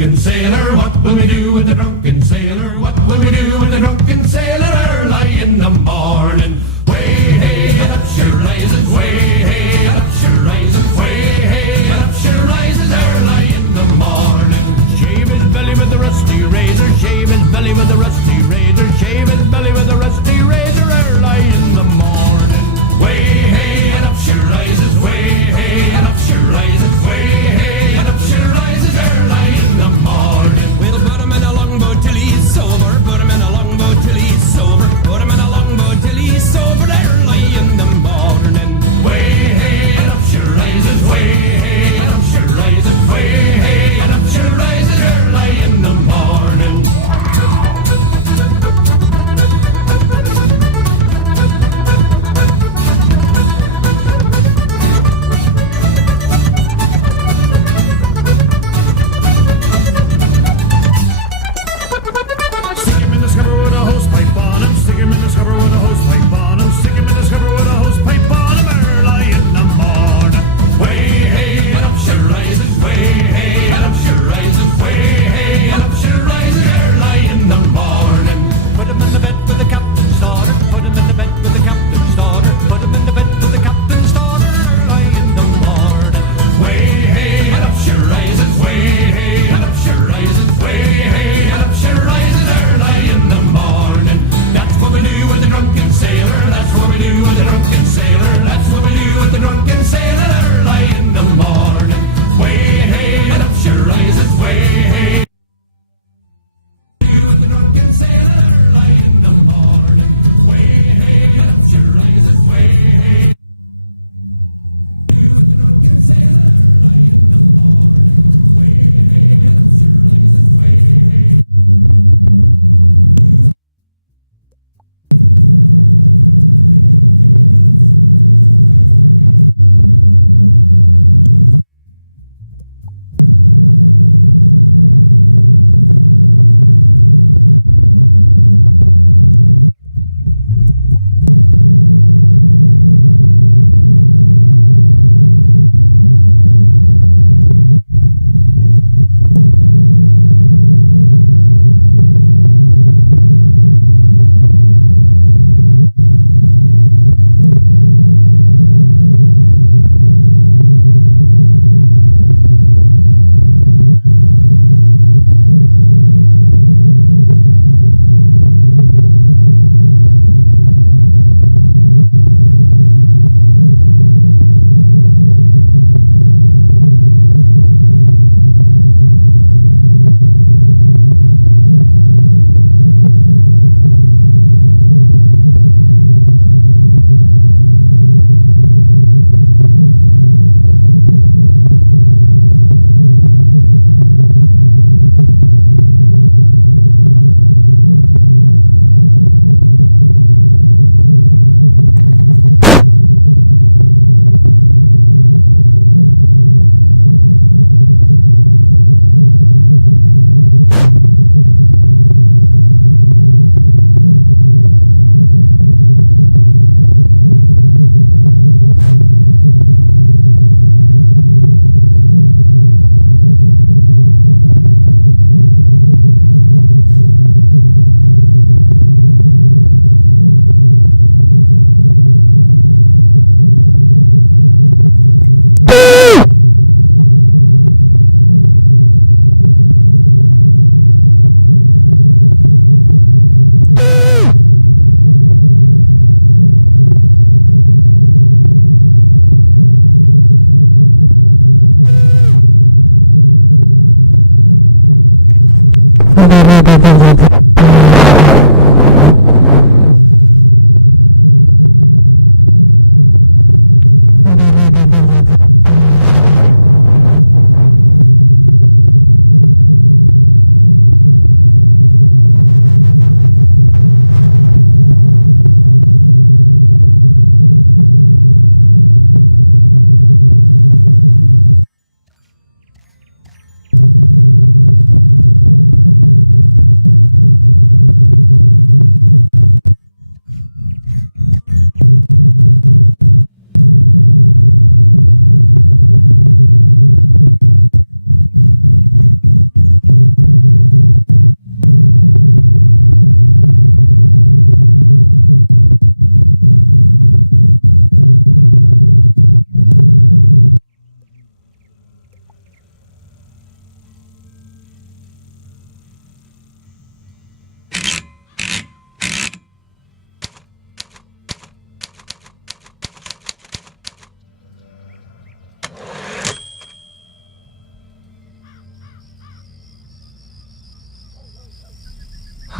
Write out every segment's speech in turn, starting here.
drunken sailor? What will we do with the drunken sailor? What will we do with the drunken sailor early in the morning? Way hey and up she rises, way hey and up she rises, way hey and up she rises early in the morning. Shave his belly with a rusty razor, shave his belly with a rusty razor, shave his belly with a rusty razor early in the morning. Way hey and up she rises, way hey and up she rises, way hey and up she rises early in the morning. Put him in a long boat till he's sore, put him in a long boat till he's sore.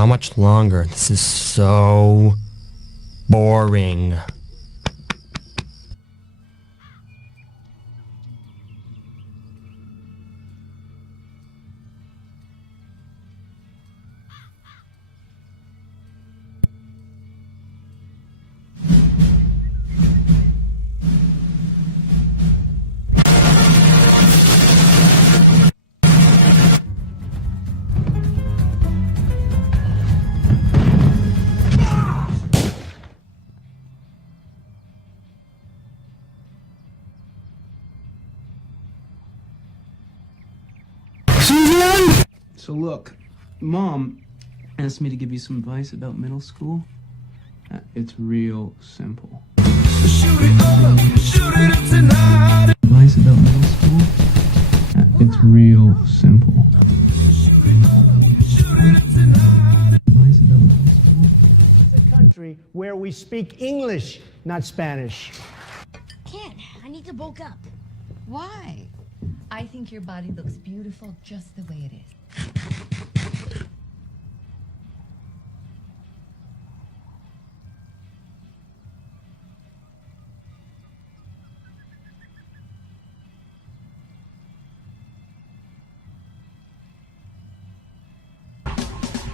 How much longer? This is so boring. So look, Mom asked me to give you some advice about middle school. It's real simple. Advice about middle school. It's real simple. Country where we speak English, not Spanish. Kid, I need to bulk up. Why? I think your body looks beautiful just the way it is.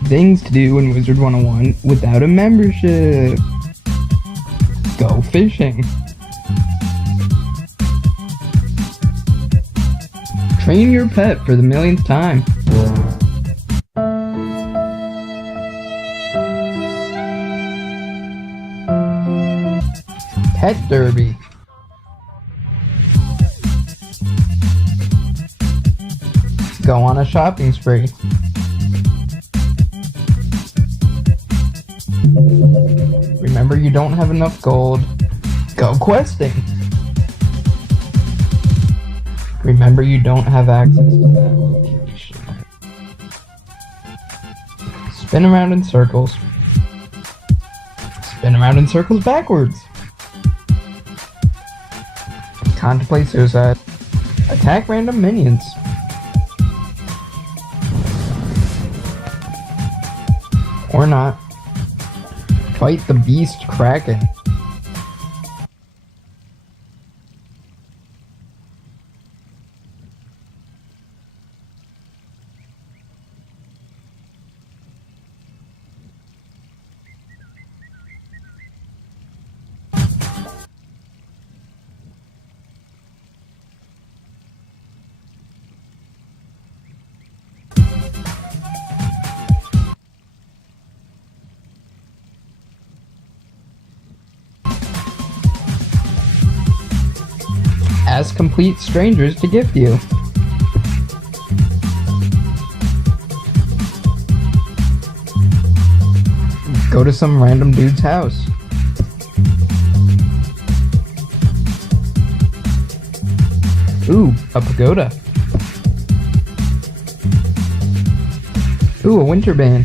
Things to do in Wizard 101 without a membership. Go fishing. Train your pet for the millionth time. Pet derby. Go on a shopping spree. Remember you don't have enough gold. Go questing. Remember you don't have access to that location. Spin around in circles. Spin around in circles backwards. Contemplate suicide. Attack random minions. Or not. Fight the beast Kraken. Ask complete strangers to gift you. Go to some random dude's house. Ooh, a pagoda. Ooh, a winter band.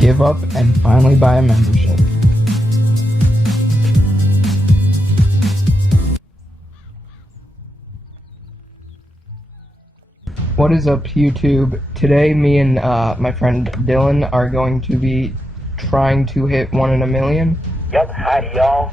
Give up and finally buy a membership. What is up, YouTube? Today, me and my friend Dylan are going to be trying to hit 1 in a million. Yep, hi y'all.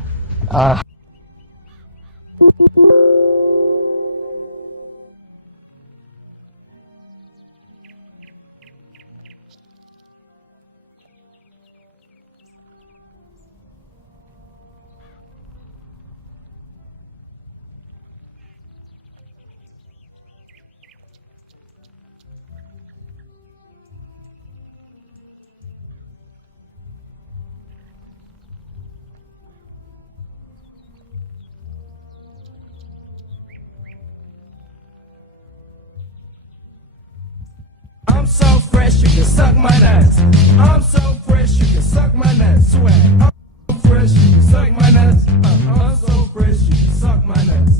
I'm so fresh, you can suck my nuts. I'm so fresh, you can suck my nuts. Swear. I'm so fresh, you can suck my nuts. I'm so fresh, you can suck my nuts.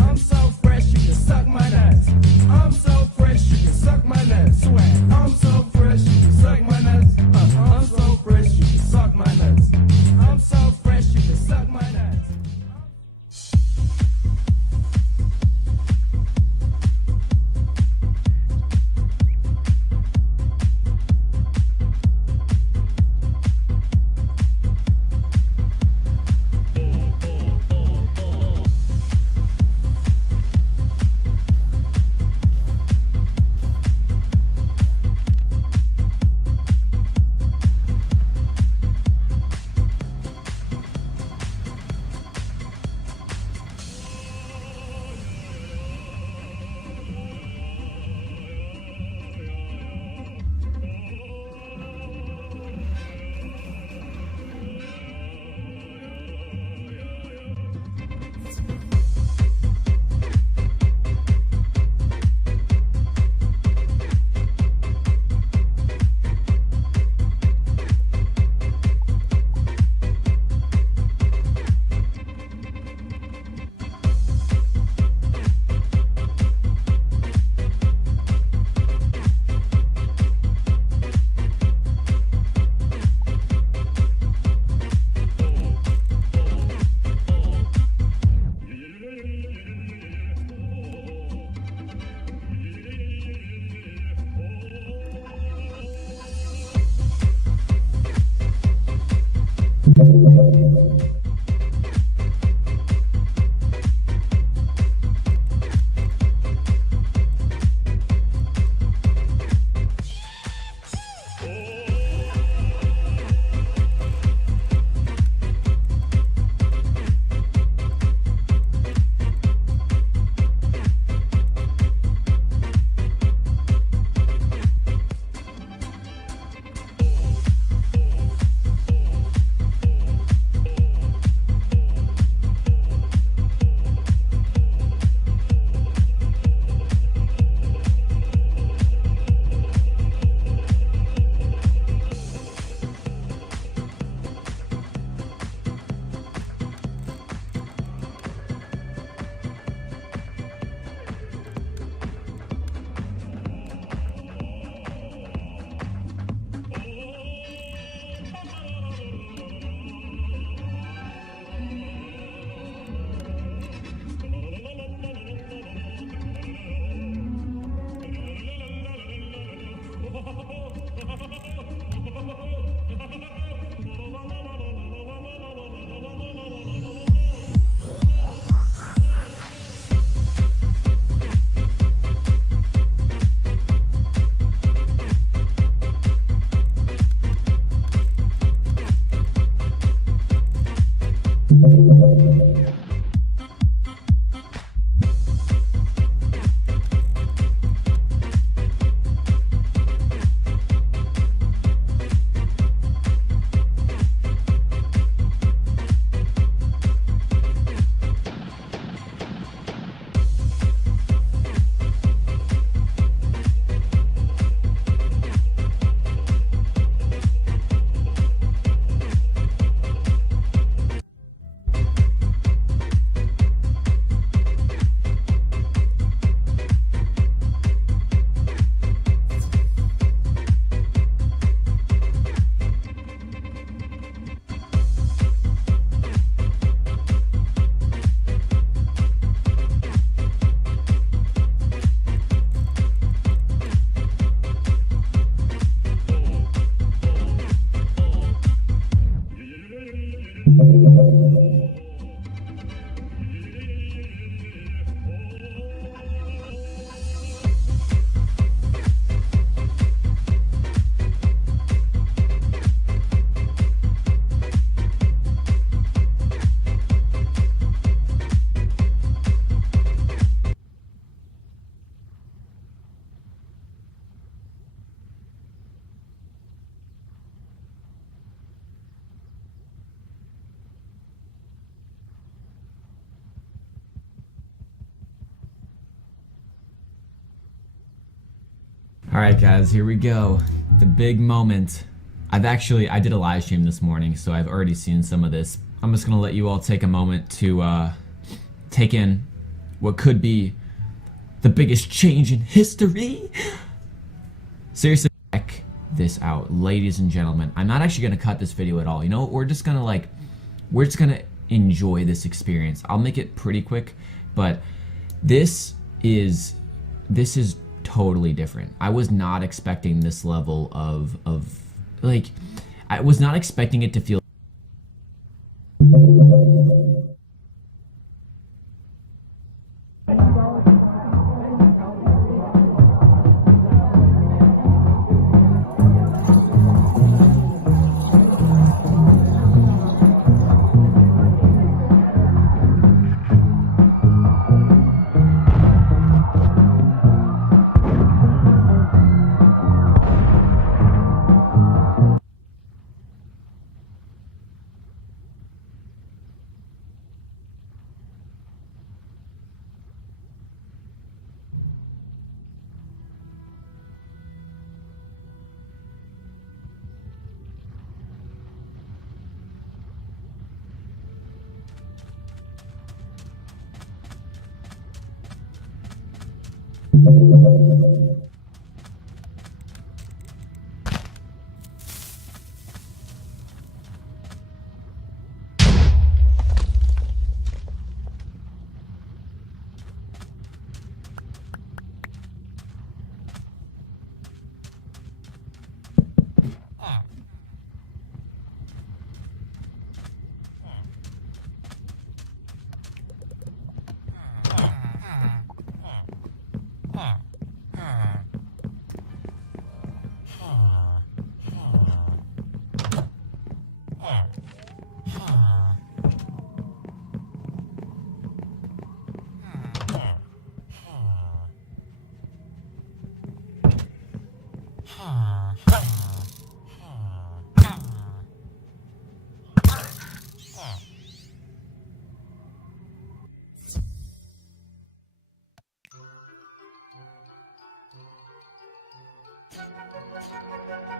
I'm so fresh, you can suck my nuts. I'm so fresh, you can suck my nuts. Swear. I'm so fresh, you can suck my nuts. I'm so fresh, you can suck my nuts. I'm so fresh, you can suck my nuts. Alright guys, here we go. The big moment. I did a live stream this morning, so I've already seen some of this. I'm just gonna let you all take a moment to take in what could be the biggest change in history. Seriously, check this out, ladies and gentlemen. I'm not actually gonna cut this video at all. You know what? We're just gonna enjoy this experience. I'll make it pretty quick, but this is totally different. I was not expecting this level of like, I was not expecting it to feel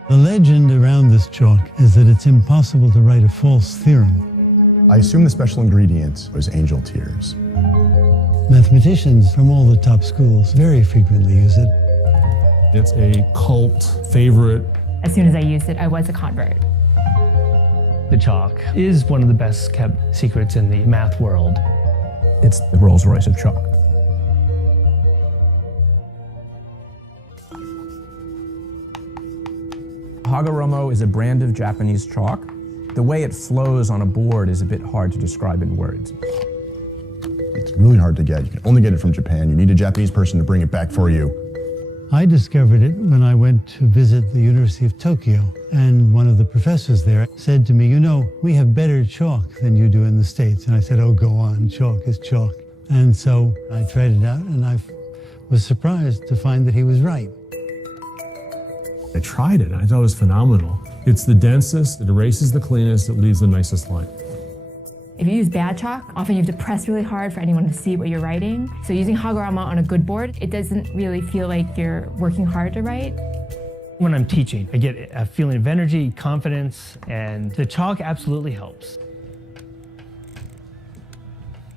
The legend around this chalk is that it's impossible to write a false theorem. I assume the special ingredient was angel tears. Mathematicians from all the top schools very frequently use it. It's a cult favorite. As soon as I used it, I was a convert. The chalk is one of the best kept secrets in the math world. It's the Rolls Royce of chalk. Hagoromo is a brand of Japanese chalk. The way it flows on a board is a bit hard to describe in words. It's really hard to get. You can only get it from Japan. You need a Japanese person to bring it back for you. I discovered it when I went to visit the University of Tokyo, and one of the professors there said to me, "You know, we have better chalk than you do in the States." And I said, "Oh, go on, chalk is chalk." And so I tried it out, and I was surprised to find that he was right. I tried it, and I thought it was phenomenal. It's the densest, it erases the cleanest, it leaves the nicest line. If you use bad chalk, often you have to press really hard for anyone to see what you're writing. So using Hagoromo on a good board, it doesn't really feel like you're working hard to write. When I'm teaching, I get a feeling of energy, confidence, and the chalk absolutely helps.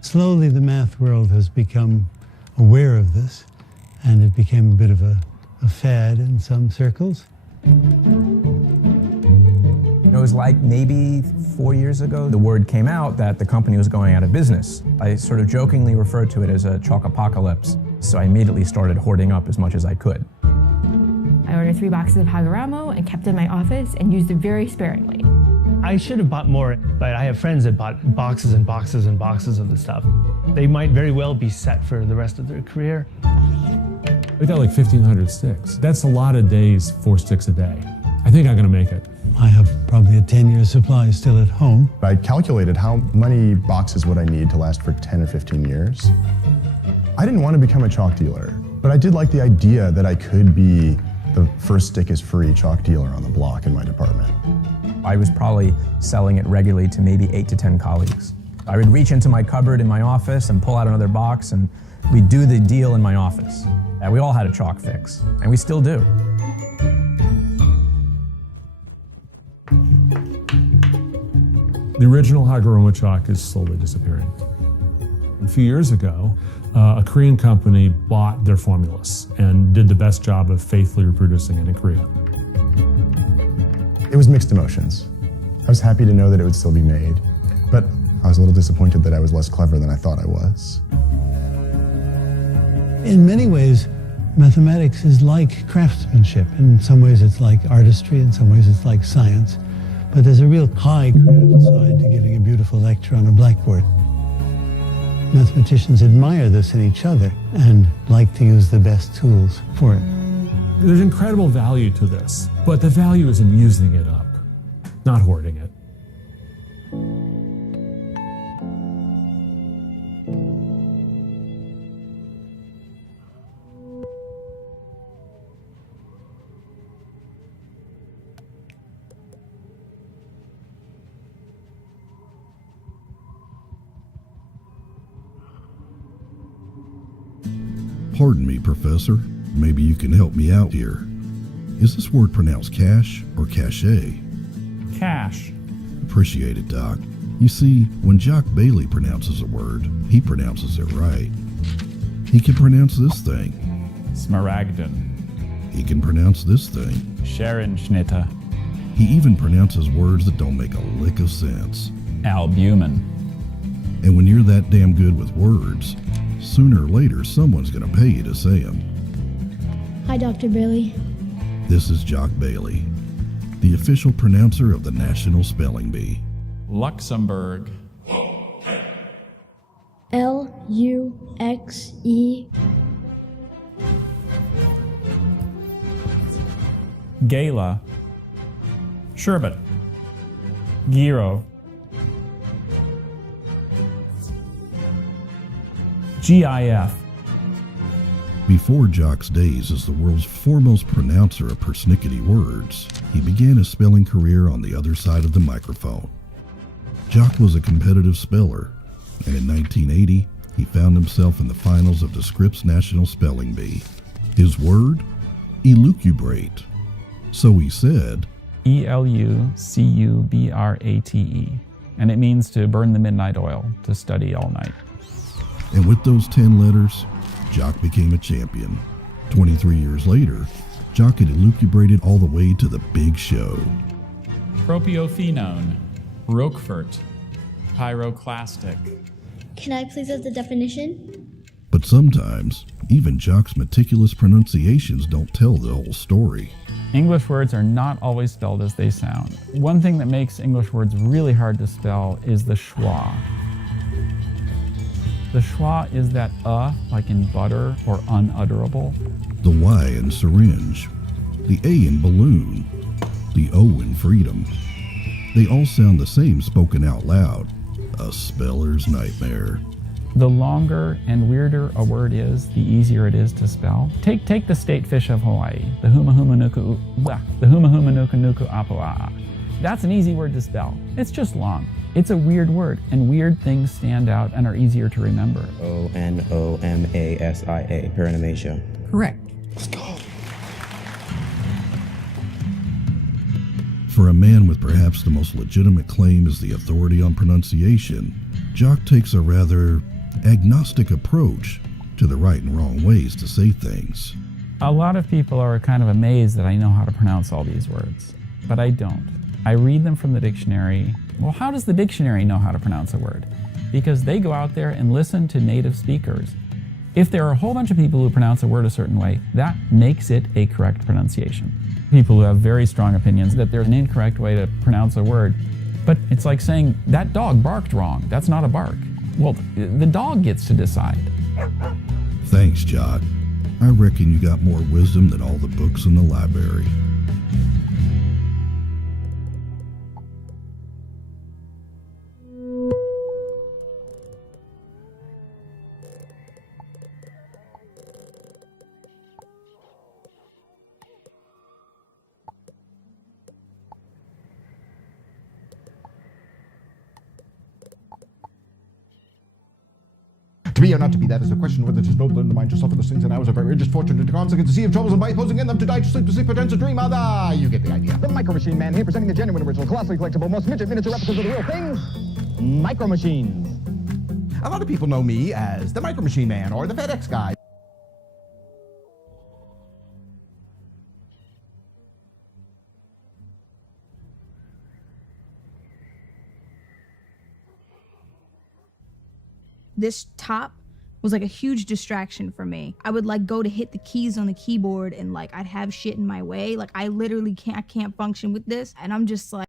Slowly, the math world has become aware of this, and it became a bit of a fad in some circles. It was like maybe 4 years ago, the word came out that the company was going out of business. I sort of jokingly referred to it as a chalk apocalypse, so I immediately started hoarding up as much as I could. I ordered 3 boxes of Hagoromo and kept it in my office and used it very sparingly. I should have bought more, but I have friends that bought boxes and boxes and boxes of the stuff. They might very well be set for the rest of their career. We got like 1,500 sticks. That's a lot of days, 4 sticks a day. I think I'm gonna make it. I have probably a 10-year supply still at home. I calculated how many boxes would I need to last for 10 or 15 years. I didn't want to become a chalk dealer, but I did like the idea that I could be the first stick is free chalk dealer on the block in my department. I was probably selling it regularly to maybe 8 to 10 colleagues. I would reach into my cupboard in my office and pull out another box, and we'd do the deal in my office. And we all had a chalk fix, and we still do. The original Hagoromo chalk is slowly disappearing. A few years ago, a Korean company bought their formulas and did the best job of faithfully reproducing it in Korea. It was mixed emotions. I was happy to know that it would still be made, but I was a little disappointed that I was less clever than I thought I was. In many ways, mathematics is like craftsmanship. In some ways it's like artistry, in some ways it's like science. But there's a real high craft side to giving a beautiful lecture on a blackboard. Mathematicians admire this in each other and like to use the best tools for it. There's incredible value to this, but the value is in using it up, not hoarding it. Pardon me, Professor. Maybe you can help me out here. Is this word pronounced cache or cachet? Cache. Appreciate it, Doc. You see, when Jock Bailey pronounces a word, he pronounces it right. He can pronounce this thing. Smaragdin. He can pronounce this thing. Scherenschnitte. He even pronounces words that don't make a lick of sense. Albumin. And when you're that damn good with words, sooner or later someone's gonna pay you to say them. Hi, Dr. Bailey. This is Jock Bailey, the official pronouncer of the National Spelling Bee. Luxembourg. L-U-X-E. Gala. Sherbet. Giro. GIF. Before Jock's days as the world's foremost pronouncer of persnickety words, he began his spelling career on the other side of the microphone. Jock was a competitive speller, and in 1980, he found himself in the finals of the Scripps National Spelling Bee. His word? Elucubrate. So he said, Elucubrate. And it means to burn the midnight oil, to study all night. and with those 10 letters, Jock became a champion. 23 years later, Jock had elucubrated all the way to the big show. Propiophenone, Roquefort, pyroclastic. Can I please have the definition? But sometimes, even Jock's meticulous pronunciations don't tell the whole story. English words are not always spelled as they sound. One thing that makes English words really hard to spell is the schwa. The schwa is that like in butter or unutterable. The Y in syringe, the A in balloon, the O in freedom. They all sound the same spoken out loud. A speller's nightmare. The longer and weirder a word is, the easier it is to spell. Take the state fish of Hawaii, the huma huma nuku nuku apua'a. That's an easy word to spell. It's just long. It's a weird word, and weird things stand out and are easier to remember. Onomasia, paranomasia. Correct. Let's go. For a man with perhaps the most legitimate claim as the authority on pronunciation, Jock takes a rather agnostic approach to the right and wrong ways to say things. A lot of people are kind of amazed that I know how to pronounce all these words, but I don't. I read them from the dictionary. Well, how does the dictionary know how to pronounce a word? Because they go out there and listen to native speakers. If there are a whole bunch of people who pronounce a word a certain way, that makes it a correct pronunciation. People who have very strong opinions that there's an incorrect way to pronounce a word, but it's like saying, that dog barked wrong. That's not a bark. Well, the dog gets to decide. Thanks, Jock. I reckon you got more wisdom than all the books in the library. To be or not to be, that is a question whether it is noble in the mind to suffer those things and hours of outrageous fortune, to consequence, to see of troubles and by posing in them, to die, to sleep, pretend, to dream. You get the idea. The Micro Machine Man here, presenting the genuine, original, colossally flexible, most miniature replicas of the real things, Micro Machines. A lot of people know me as the Micro Machine Man or the FedEx guy. This top was like a huge distraction for me. I would like go to hit the keys on the keyboard and like I'd have shit in my way. Like I literally can't function with this. And I'm just like,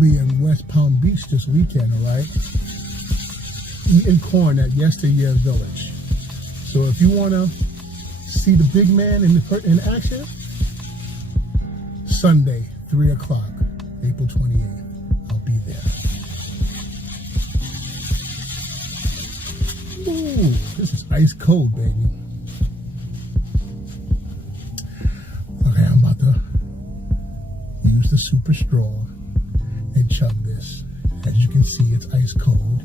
be in West Palm Beach this weekend, all right? Eating corn at Yesteryear Village. So if you want to see the big man in action, Sunday, 3 o'clock, April 28th. I'll be there. Ooh, this is ice cold, baby. Okay, I'm about to use the super straw and chug this. As you can see, it's ice cold.